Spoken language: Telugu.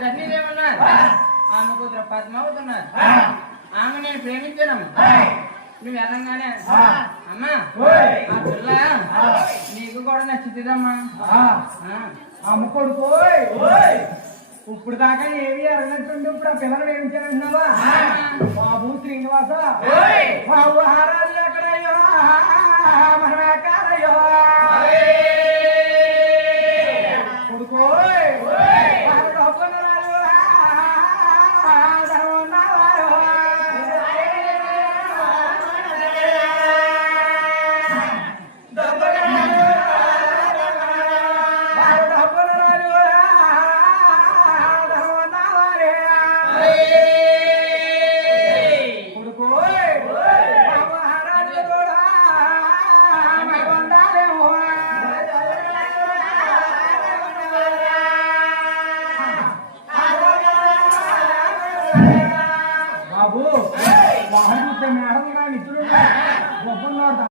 ధన్యులేమన్నారు ఆమె కూతురు పద్మ అవుతున్నారు ఆమె నేను ప్రేమించానమ్మా నువ్వు వెళ్ళంగానే అమ్మా ఆ పిల్ల నీకు కూడా నచ్చుతుందమ్మా అమ్మ కొడుకు ఇప్పుడు దాకా ఏవి అరగనట్టుండి ఇప్పుడు ఆ పిల్లలు ప్రేమించానంటున్నావా బాబు శ్రీనివాస బాబు హారాజు ఎక్కడయ్యో మనం ఎక్కారయ్యో కొడుకు బాబు వాహనం మేడం మిత్రుడు